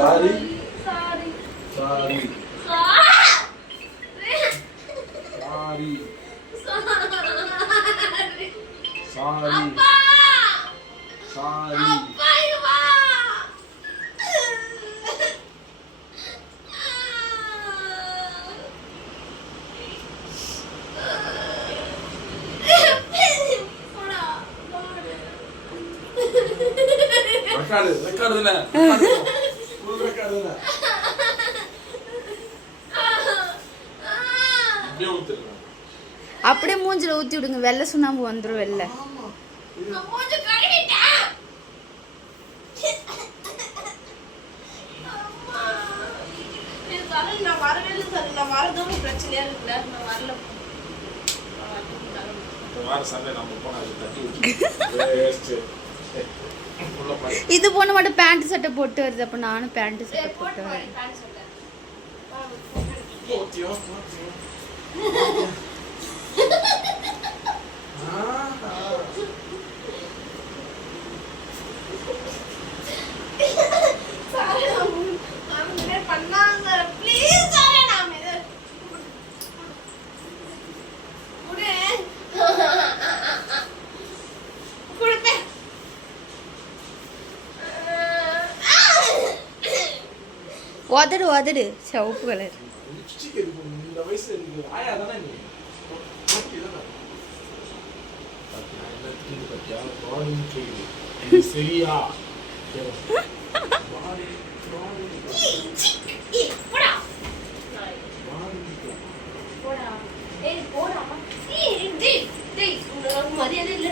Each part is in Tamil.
Sorry sorry sorry sorry sorry sorry record தானே ஃபுல் ரெக்கார்டு தானே அப்படியே மூஞ்சில ஊத்தி விடுங்க, வெள்ளை சுண்ணாம்பு வந்துரும். வெள்ளை இது பொண்ணு மட்டும் பேண்ட் சட்டை போட்டு வருது, அப்ப நானும் பேண்ட் சட்டை போட்டு வரேன். உதடு உதடு சிவப்பு கலர். சரியா மரியாதை இல்ல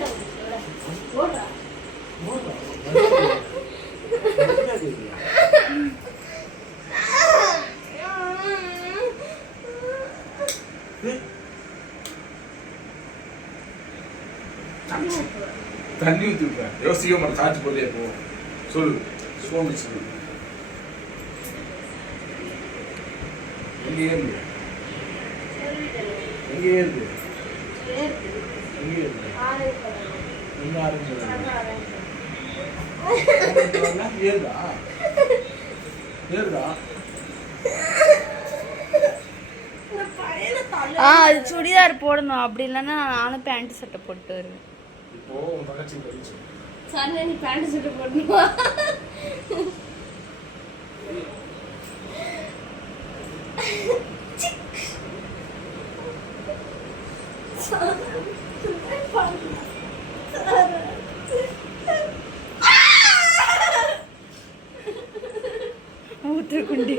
தண்ணி ஊற்றி விட்றேன். யோசிக்க மாட்டேன். சார்ஜ் போட்டே போ. சொல்லு சோமி சொல்லு. எங்கே இருந்து எங்கே இருந்து எங்கே இருந்து எங்க ஆரம்பிச்சு ஏறுதா ஏறுதா? அது சுடிதார் போடணும், அப்படி இல்லைன்னா நானும் பேண்ட் சட்டை போட்டு வருவேன். இப்போ உன் தங்கச்சி கழிச்சு சார் நீ பேண்ட் சட்டை போடணுமா? ஊத்துக்குண்டி